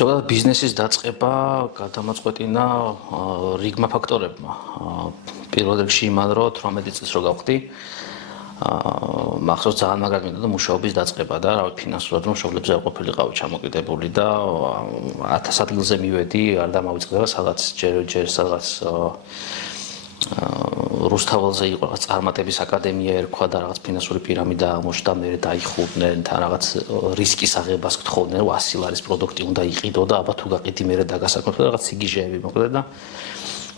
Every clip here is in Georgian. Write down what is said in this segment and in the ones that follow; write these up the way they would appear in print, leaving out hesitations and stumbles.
ზოგადად ბიზნესის დაწყება გადამაწყვეტინა რიგმა ფაქტორებმა. პირველ რიგში იმან, რომ 18 წელს რო გავხდი, მახსოვს ძალიან მაგრად მინდოდა მუშაობის დაწყება და რავი ფინანსურად რომ მშობლებზე არ ყოფილიყავი ჩამოკიდებული და 1000 ადგილზე მივედი, არ დამავიწყდება სადღაც ჯერ სადღაც რუსთაველზე იყო რაღაც წარმატების აკადემია ერქვა და რაღაც ფინანსური პირამიდა აღმოჩნდა, მე დაიხურდნენ თან რაღაც რისკის აღებას გთხოვდნენ, 100 ლარის პროდუქტი უნდა იყიდო და აბა თუ გაყიდი მე დაგასაკუთრე რაღაც სიგიჟეები მოკლედ და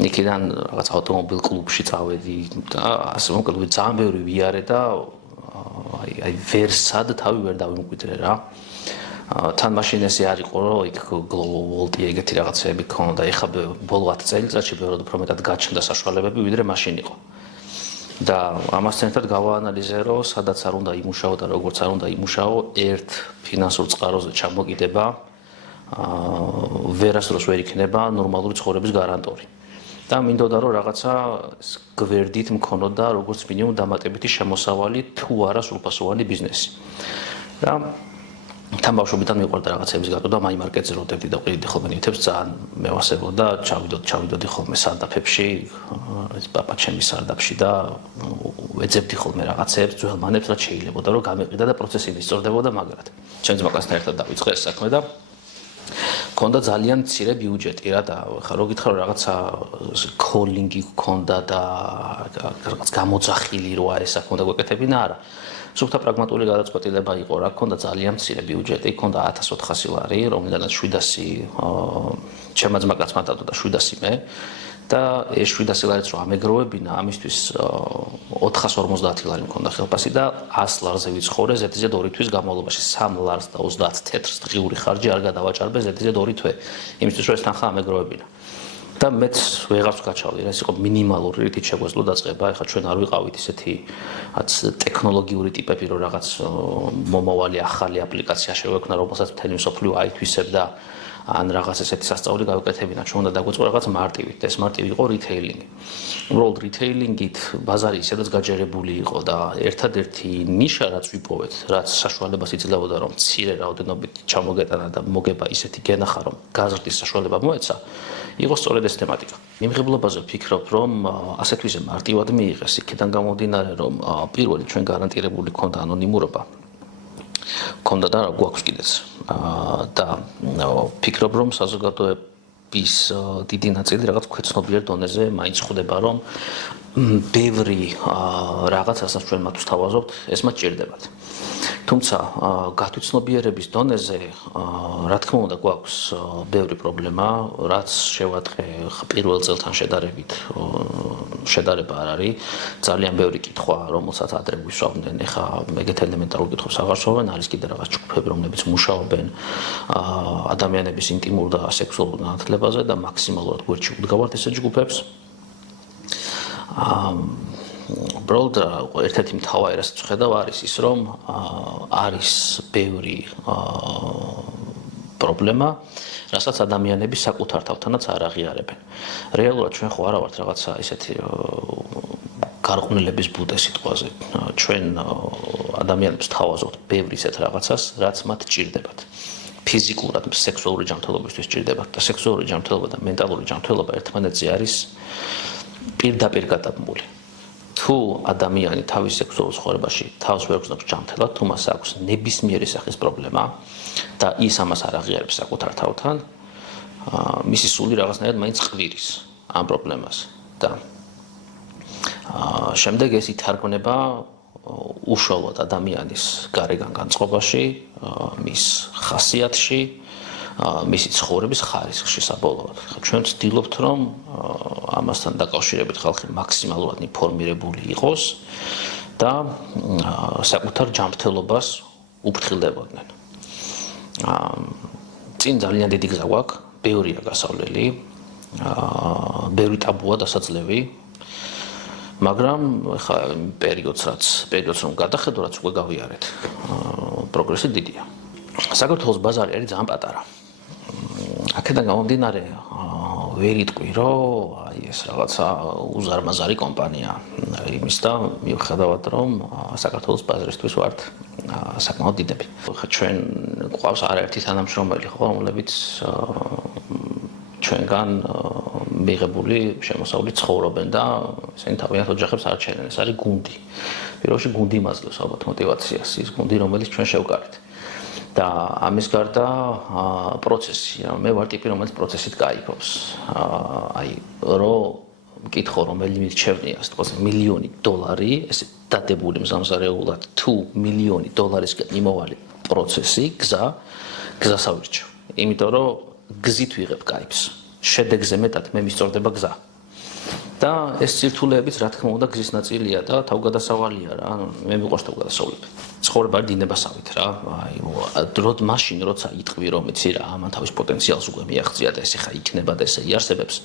იქიდან რაღაც ავტომობილ კლუბში წავედი და ასე მოკლედ ძალიან ბევრი ვიარე და აი ვერსად თავი ვერ დავიმკვიდრე რა. თან მაშინ ესე არ იყო რომ იქ გლობალ ეგეთი რაღაცები ქონდა, ეხლა ბოლო 10 წელიწადში ბევრად უფრო მეტად გაჩნდა საშუალებები ვიდრე მაშინ იყო. და ამასთან ერთად გავაანალიზე რომ სადაც არ უნდა იმუშაო და როგორც არ უნდა იმუშაო, ერთ ფინანსურ წყაროზე ჩამოკიდება ვერასდროს ვერ იქნება ნორმალური ცხოვრების გარანტორი. და მინდოდა რომ რაღაცა გვერდით მქონოდა როგორც მინიმუმ დამატებითი შემოსავალი თუ არა სრულფასოვანი ბიზნესი. და თან ბავშვობიდან მიყვარდა რაღაცების გატო და მაი მარკეტზე როდებდი და ყიდდი ხოლმე ნივთებს ძალიან მევასებოდა, ჩავიდოდი ხოლმე სარდაფებში, ეს პაპა ჩემის სარდაფში და ვეძებდი ხოლმე რაღაცებს, ძველ მანებს რაც შეიძლებოდა რომ გამეყიდა და პროცესი მისწორდებოდა მაგრად. ჩემს მოკასთან ერთად დავიწყე ეს საქმე და ქონდა ძალიან მცირე ბიუჯეტი რა და ხა რო გითხრა რომ რაღაცა კოლინგი გქონდა და რაღაც გამოძახილი როა ესა ქონდა გვეკეთებინა არა. სუფთა პრაგმატული გადაწყვეტილება იყო რა, ქონდა ძალიან მცირე ბიუჯეტი, ქონდა 1400 ლარი, რომლიდანაც 700 ჩემმა ძმაკაცმა დადო და 700 მე და ეს 700 ლარიც რო ამეგროვებინა, ამისთვის 450 ლარი მქონდა ხელფასი და 100 ლარზე ვიცხოვრე ზედიზედ 2 თვის განმავლობაში, 3 ლარს და 30 თეთრს დღიური ხარჯი არ გადავაჭარბე ზედიზედ 2 თვე, იმისთვის რომ ეს თანხა ამეგროვებინა. და მეც ვეღარც გაჩავდი, ეს იყო მინიმალური რითიც შეგვეძლო დაწყება. ეხლა ჩვენ არ ვიყავით ისეთი ტექნოლოგიური ტიპები, რომ რაღაც მომავალი ახალი აპლიკაცია შეგვექმნა, რომელსაც მთელი მსოფლიო აითვისებდა ან რაღაც ესეთი სასწაული გავუკეთებინა. ჩვენ უნდა დაგვეწყო რაღაც მარტივით. ეს მარტივი იყო რიტეილინგი. უბრალოდ რიტეილინგით ბაზარი ისედაც გაჯერებული იყო და ერთადერთი ნიშა რაც ვიპოვეთ, რაც საშუალებას იძლეოდა რომ მცირე რაოდენობით ჩამოგეტანა და მოგება ისეთი გენახა რომ გაზრდის საშუალება მოეცა, იყო სწორედ ეს თემატიკა. მიმღებლობაზე ვფიქრობ, რომ ასეთვიზე მარტივად მიიღეს იქიდან გამომდინარე, რომ პირველი ჩვენ გარანტირებული ქონდა ანონიმურობა. ქონდა და გვაქვს კიდეც. და ვფიქრობ, რომ საზოგადოების დიდი ნაწილი რაღაც ქვეცნობიერ დონეზე მაინც ხვდება, რომ ბევრი რაღაც, რასაც ჩვენ მათ ვსთავაზობთ, ეს მათ ჭირდებათ. თუმცა გათვითცნობიერების დონეზე რა თქმა უნდა გვაქვს ბევრი პრობლემა, რაც შევატყე პირველ წელთან შედარებით შედარება არ არის. ძალიან ბევრი კითხვა, რომელსაც ადრე ვისვამდნენ, ეხლა ეგეთ ელემენტარულ კითხვებს აღარ სვავენ, არის კიდე რაღაც ჯგუფები, რომლებიც მუშაობენ ადამიანების ინტიმურ და სექსუალურ განათლებაზე და მაქსიმალურად გვერდში უდგავართ ესეთ ჯგუფებს. უბრალოდ ერთ-ერთი მთავარი რასაც ვხედავ არის ის, რომ არის ბევრი პრობლემა, რასაც ადამიანები საკუთარ თავთანაც არ აღიარებენ. რეალურად ჩვენ ხო არა ვართ რაღაცა ისეთი გარყვნილების ბუდე სიტყვაზე. ჩვენ ადამიანებს თავაზობთ ბევრი ისეთ რაღაცას, რაც მათ ჭირდებათ. ფიზიკურად სექსუალური ჯანმრთელობისთვის ჭირდებათ და სექსუალური ჯანმრთელობა და მენტალური ჯანმრთელობა ერთმანეთზე არის პირდაპირ გადაბმული. თუ ადამიანი თავის სექსუალურ ცხოვრებაში თავს ვერ გრძნობს ჯანმრთელად, თუ მას აქვს ნებისმიერი სახის პრობლემა და ის ამას არ აღიარებს საკუთარ თავთან, მისი სული რაღაცნაირად მაინც ყვირის ამ პრობლემას და შემდეგ ეს ითარგმნება უშუალოდ ადამიანის გარეგან განწყობაში, მის ხასიათში, მისი ცხოვრების ხარისხში საბოლოოდ. ჩვენ ვცდილობთ, რომ ამასთან დაკავშირებით ხალხი მაქსიმალურად ინფორმირებული იყოს და საკუთარ ჯანმრთელობას უფრთხილდებოდნენ. წინ ძალიან დიდი გზა გვაქვს, ბევრია გასავლელი, ბევრი ტაბუა დასაძლევი, მაგრამ ხა პერიოდს რომ გადახედო, რაც უკვე გავიარეთ, პროგრესი დიდია. საქართველოს ბაზარი არის ძალიან პატარა. აქედან გამომდინარე, ვერ იტყვი, რომ აი ეს რაღაცა უზარმაზარი კომპანია იმის და მიუხედავად რომ საქართველოს ბაზრისთვის ვართ საკმაოდ დიდები. ხა ჩვენ გვყავს არაერთი თანამშრომელი, ხო, რომლებიც ჩვენგან მიღებული შემოსავლით ცხოვრობენ და ისინი თავიანთ ოჯახებს არ ჩაერენ. ეს არის გუნდი. პირველ რიგში გუნდი მაძლევს ალბათ мотиваციას, ის გუნდი, რომელიც ჩვენ შევკარით. და ამის გარდა პროცესი, მე ვარ ტიპი, რომელიც პროცესით გაიფობს. აი, რომ მკითხო, რომელი მირჩევნია, ასე თქოს, $1,000,000, ესე დადებული მზამზარეულად თუ $1,000,000-ისკენ მიმოვალი პროცესი, გზას ავირჩევ. იმიტომ რომ გზით ვიღებ кайფს. შედეგზე მეტად მე მისწორდება გზა. და ეს სირთულეებიც რა თქმა უნდა გზის ნაწილია და თავგადასავალია რა. მე მიყვარს თავგადასავლები. ცხოვრება არის დინებასავით რა. აი, მაშინ როცა იტყვი რომ იცი რა, ამან თავის პოტენციალს უკვე მიაღწია და ეს ხა იქნება და ესე იარსებებს,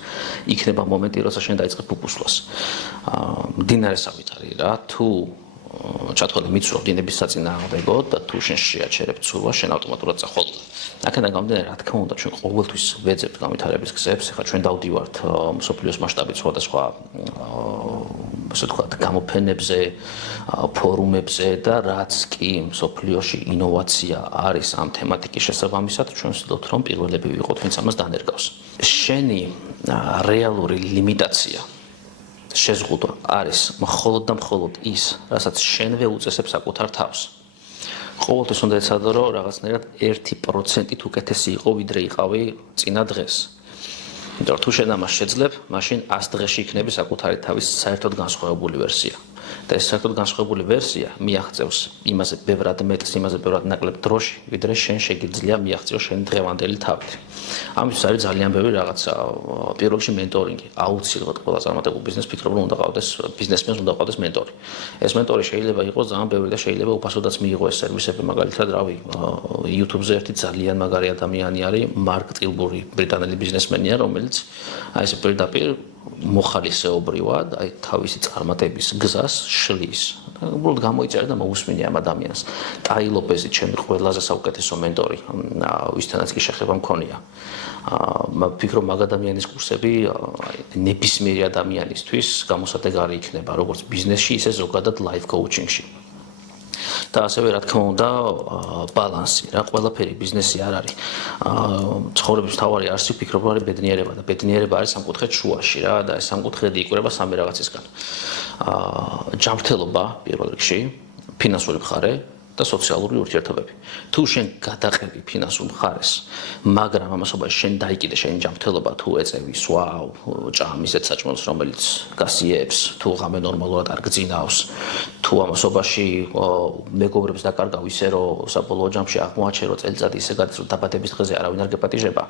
იქნება მომენტი, როცა შენ დაიწყებ უფუსვლას. მდინარესავით არის რა. თუ ჩათვალე მიცურვა დინების საწინააღმდეგოდ და თუ შენ შეაჩერებ ცურვა, შენ ავტომატურად წახვალ. აქედან გამომდინარე, რა თქმა უნდა, ჩვენ ყოველთვის ვეძებთ განვითარების გზებს. ეხლა ჩვენ დავდივართ მსოფლიოს მასშტაბით სხვადასხვა ასე ვთქვათ, გამოფენებზე, ფორუმებზე და რაც კი მსოფლიოში ინოვაცია არის ამ თემატიკის შესაბამისად, ჩვენ ვცდილობთ რომ პირველები ვიყოთ, ვინც ამას დანერგავს. შენი რეალური ლიმიტაცია შეზღუდვა არის მხოლოდ და მხოლოდ ის, რასაც შენვე უწესებ საკუთარ თავს. ყოველთვის უნდა ეცადო, რომ რაღაცნაირად 1%-ით უკეთესი იყო, ვიდრე იყავი წინა დღეს. იმიტომ რომ თუ შენ ამას შეძლებ, მაშინ 100 დღეში იქნები საკუთარი თავის საერთოდ განსხვავებული ვერსია. და ეს საერთოდ განსხვავებული ვერსია მიაღწევს იმაზე ბევრად მეტს, იმაზე ბევრად ნაკლებ დროში, ვიდრე შენ შეგიძლია მიაღწიო შენი დღევანდელი თავით. ამისთვის არის ძალიან ბევრი რაღაცა. პირველ რიგში მენტორინგი. აუცილებლად ყველა წარმატებულ ბიზნესს ფიქრობ, რომ უნდა ყავდეს ბიზნესმენს, უნდა ყავდეს მენტორი. ეს მენტორი შეიძლება იყოს ძალიან ბევრი და შეიძლება უფასოდაც მიიღო ეს სერვისები, მაგალითად, რავი, YouTube-ზე ერთი ძალიან მაგარი ადამიანი არის, მარკ ტილბური, ბრიტანელი ბიზნესმენია, რომელიც აი ესე პირდაპირ მოხალისეობრივად, აი თავისი წარმატების გზას შლის. უბრალოდ გამოიწერა და მოусმინე ამ ადამიანს. ტაი ლოპეზი ჩემი ყველაზე საუკეთესო მენტორი, ვისთანაც კი შეხება მქონია. ვფიქრობ, მაგ ადამიანის კურსები ნებისმიერი ადამიანისთვის გამოსადეგარი იქნება, როგორც ბიზნესში, ისე ზოგადად life coaching-ში. და ასევე რა თქმა უნდა ბალანსი რა ყველაფერი ბიზნესი არ არის ცხოვრების თავარი არსი ვფიქრობ რომ არის ბედნიერება და ბედნიერება არის სამკუთხედ შუაში რა და ეს სამკუთხედი იკვრება სამი რაღაცისგან ჯანმრთელობა პირველ რიგში ფინანსური მხარე და სოციალური ურთიერთობები. თუ შენ გადაყევი ფინანსურ მხარეს, მაგრამ ამასობაში შენ დაიკიდე შენი ჯანმრთელობა, თუ ეწევი სვავ, ჭამ ისეთ საჭმელს, რომელიც გასიებს, თუ ღამე ნორმალურად არ გძინავს, თუ ამასობაში მეგობრებს დაკარგავ ისე, რომ საბოლოო ჯამში აღმოაჩენ, რომ წელიწადი ისე გადის, რომ დაბადების დღეზე არავინ არ გეპატიჟება,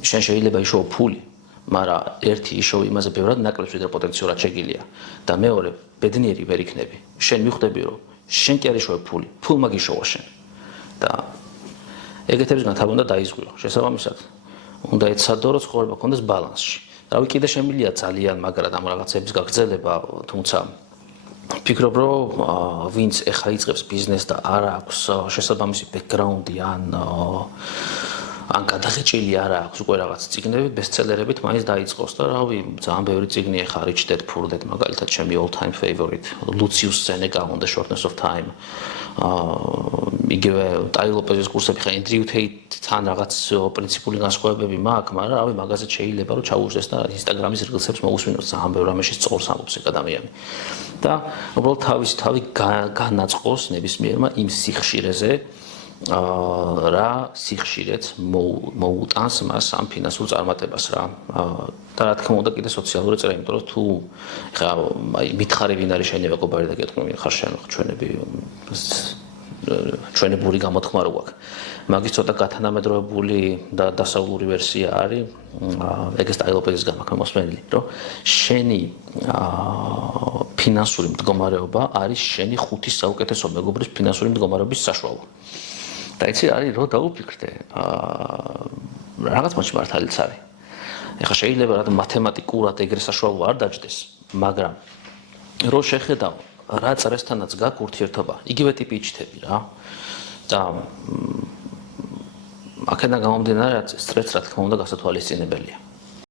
შენ შეიძლება იშოვო ფული, მაგრამ ერთი იშოვი იმაზე ბევრად ნაკლებს, ვიდრე პოტენციურად შეგილია და მეორე, ბედნიერი ვერ იქნები. შენ მიხვდები, რომ შენ კი არ იშოვე ფული, ფულმა გიშოვა შენ. და ეგეთებისგან თავი უნდა დაიზღვიო. შესაბამისად, უნდა ეცადო, რომ ცხოვრება გქონდეს ბალანსში. რავი, კიდე შემიძლია ძალიან მაგრად ამ რაღაცების გაგრძელება, თუმცა ვფიქრობ, რომ ვინც ეხა იწყებს ბიზნესს და არ აქვს შესაბამისი ბექგრაუნდი ან გადაღეჭილი არ აქვს უკვე რაღაც წიგნებით, ბესტსელერებით მაინც დაიწყოს და რავი, ძალიან ბევრი წიგნი ეხა Rich Dad Poor Dad, მაგალითად ჩემი all time favorite, Lucius Seneca on the Shortness of Time. იგივე ტაი ლოპეზის კურსები ხა Andrew Tate-თან რაღაც პრინციპული განსხვავებები მაქვს, მაგრამ რავი, მაგაზე შეიძლება რომ ჩაუშვდეს და Instagram-ის რილსებს მოусმინოს, ძალიან ბევრი რამეში სწორს ამბობს ეგ ადამიანი. და უბრალოდ თავისი თავი განაწყოს ნებისმიერმა იმ სიხშირეზე რა სიხშირეც მოუტანს მას ამ ფინანსურ წარმატებას რა. და რა თქმა უნდა კიდე სოციალური წერა, იმიტომ რომ თუ ხა აი მითხარი ვინ არის შენი მეგობარი და გეტყვი ხარ შენ ჩვენებური გამოთქმა რო გვაქვს. მაგის ცოტა გათანამედროვებული და დასავლური ვერსია არის, ეგეც ტაილოპედის გამაქვს მოსმენილი, რომ შენი ფინანსური მდგომარეობა არის შენი ხუთი საუკეთესო მეგობრის ფინანსური მდგომარეობის საშუალო. და იცი არის რო დაუფიქრდე რაღაც მაჩი მართალიც არის. ეხლა შეიძლება რა მათემატიკურად ეგრე საშუალო არ დაждდეს, მაგრამ რო შეხედავ რა წრესთანაც გაქვს ურთიერთობა, იგივე ტიპი იჩთები რა. და აქედან გამომდინარე, სტრესს რა თქმა უნდა გასათვალისწინებელია.